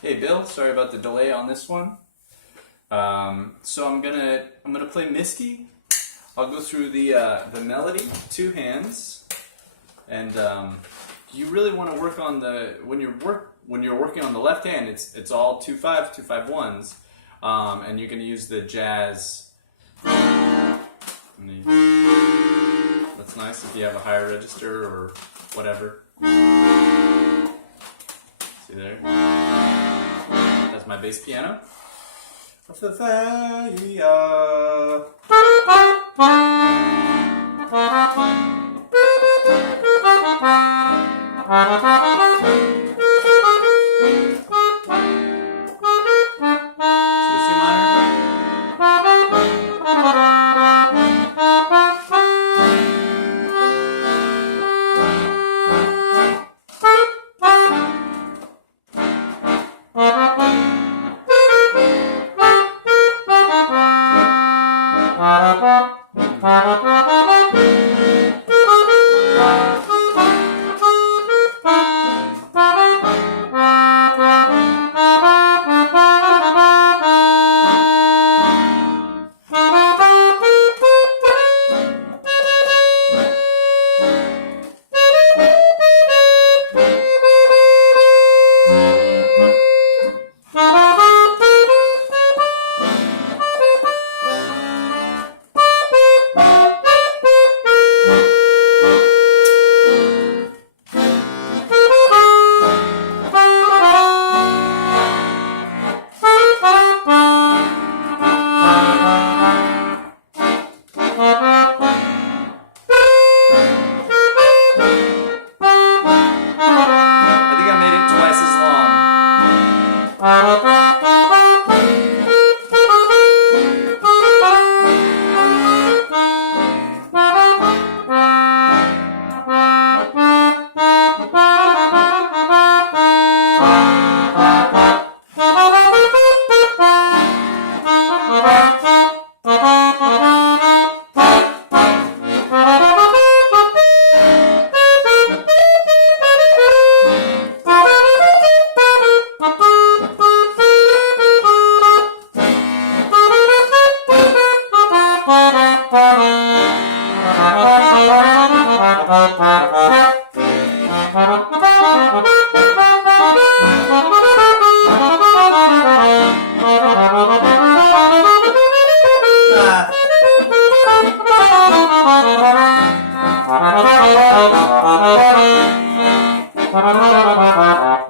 Hey Bill, sorry about the delay on this one. So I'm gonna play Misty. I'll go through the melody, two hands, and you really want to work on the when you're working on the left hand. It's all 2/5, 2/5 and you're gonna use the jazz. That's nice if you have a higher register or whatever. See there? That's my bass piano.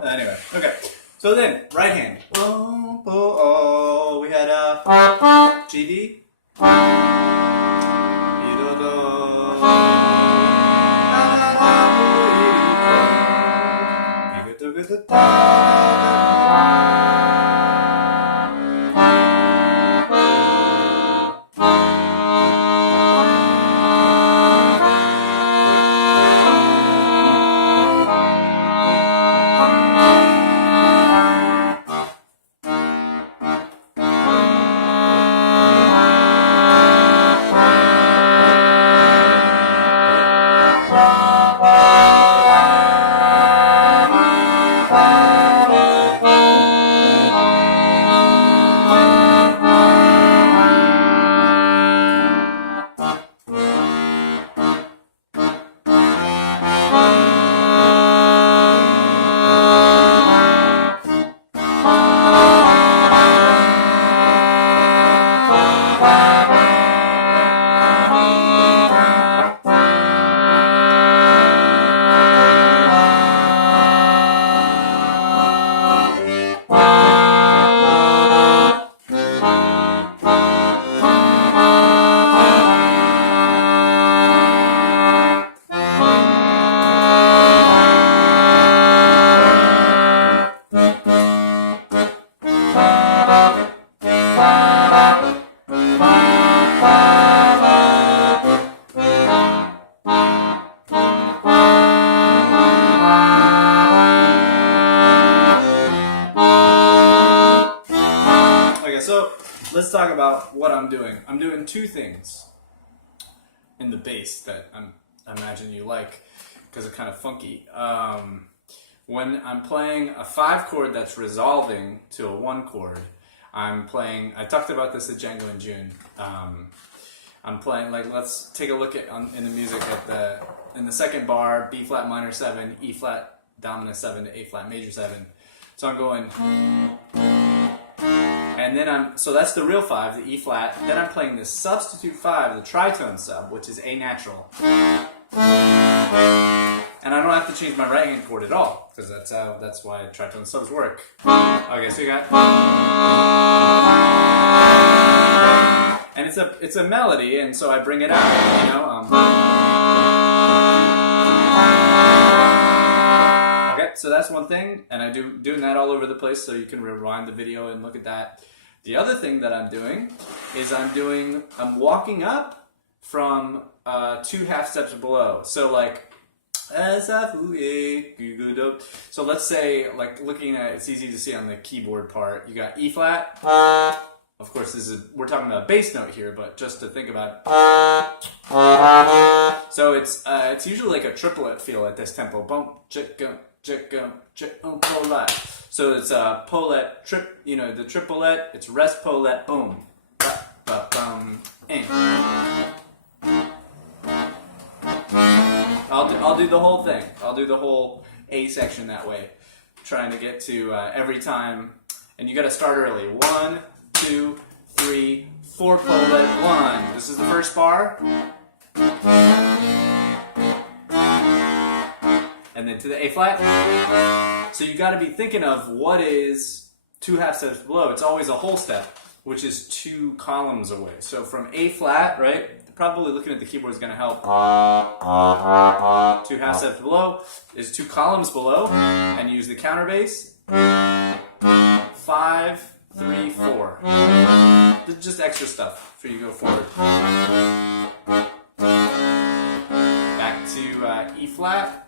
Anyway, okay. So then, right hand. Oh, oh, oh. We had G D. Let's talk about what I'm doing. I'm doing two things in the bass that I imagine you like because it's kind of funky. when I'm playing a 5 chord that's resolving to a 1 chord, I'm playing, I talked about this at Django in June. I'm playing, like, let's take a look at in the music at in the second bar, B flat minor 7, E flat dominant 7 to A flat major 7. So I'm going, and then so that's the real 5, the E flat. Then I'm playing the substitute 5, the tritone sub, which is A natural. And I don't have to change my right hand chord at all, because that's why tritone subs work. Okay, so you got, and it's a melody, and so I bring it out, you know. Okay, so that's one thing, and I doing that all over the place, so you can rewind the video and look at that. The other thing that I'm doing is I'm walking up from 2 half steps below. So like, so let's say, like, looking at, it's easy to see on the keyboard part, you got E flat. Of course, we're talking about a bass note here, but just to think about it. So it's usually like a triplet feel at this tempo. Boom, chick-gum, polet. So it's a polet, you know, the triplet, it's rest, polet, boom. Ba-ba-bum, I'll do the whole thing. I'll do the whole A section that way, trying to get to every time. And you got to start early. 1, 2, 3, 4, polet, 1. This is the first bar. And then to the A flat. So you got to be thinking of what is 2 half steps below. It's always a whole step, which is 2 columns away. So from A flat, right? Probably looking at the keyboard is going to help. 2 half steps below is 2 columns below, and use the counter bass. 5, 3, 4. Just extra stuff for you to go forward. Back to E flat.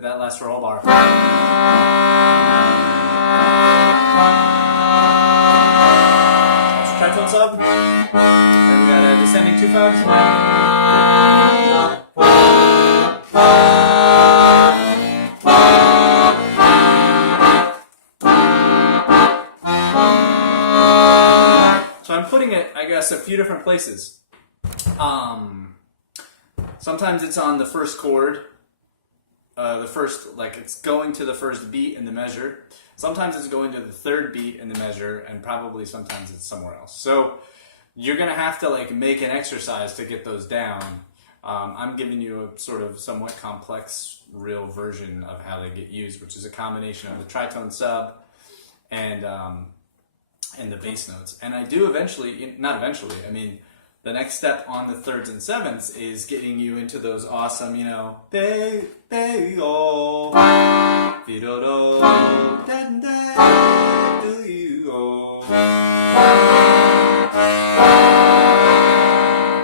That last roll bar. That's a tritone sub. And we got a descending 2/5. So I'm putting it, I guess, a few different places. Sometimes it's on the first chord. Like it's going to the first beat in the measure. Sometimes it's going to the third beat in the measure, and probably sometimes it's somewhere else. So you're gonna have to like make an exercise to get those down. I'm giving you a sort of somewhat complex, real version of how they get used, which is a combination of the tritone sub and the bass notes. And I do I mean, the next step on the thirds and sevenths is getting you into those awesome, you know, be oh, fi do do, da da, do you oh, fi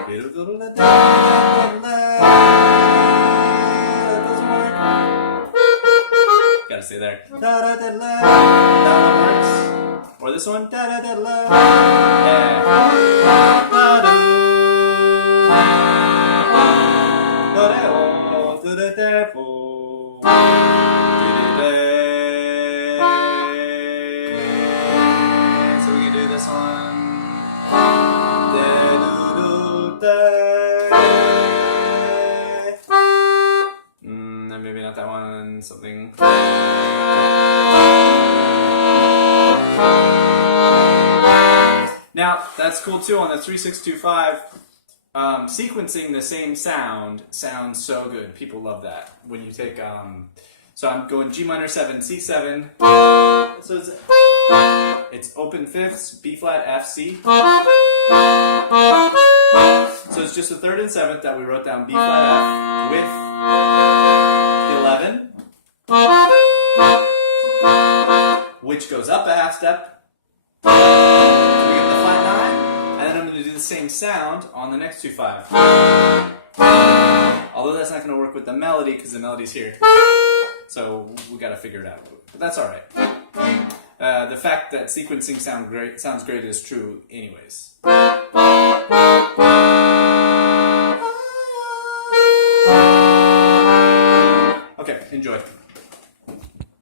do do da da, that doesn't work. Gotta stay there. Da da da da, that one works. Or this one, da da da da, yeah. So we can do this one. Maybe not that one. Something. Now, that's cool too on the 3-6-2-5. Sequencing the same sound sounds so good. People love that. When you take, so I'm going G minor 7, C7. So it's open fifths, B flat, F, C. So it's just the 3rd and 7th that we wrote down, B flat, F with 11, which goes up a half step. So we get the flat 9, and then I'm going to do the same sound on the next 2-5. Although that's not going to work with the melody because the melody's here. So we got to figure it out. But that's all right. The fact that sequencing sounds great is true anyways. Okay, enjoy.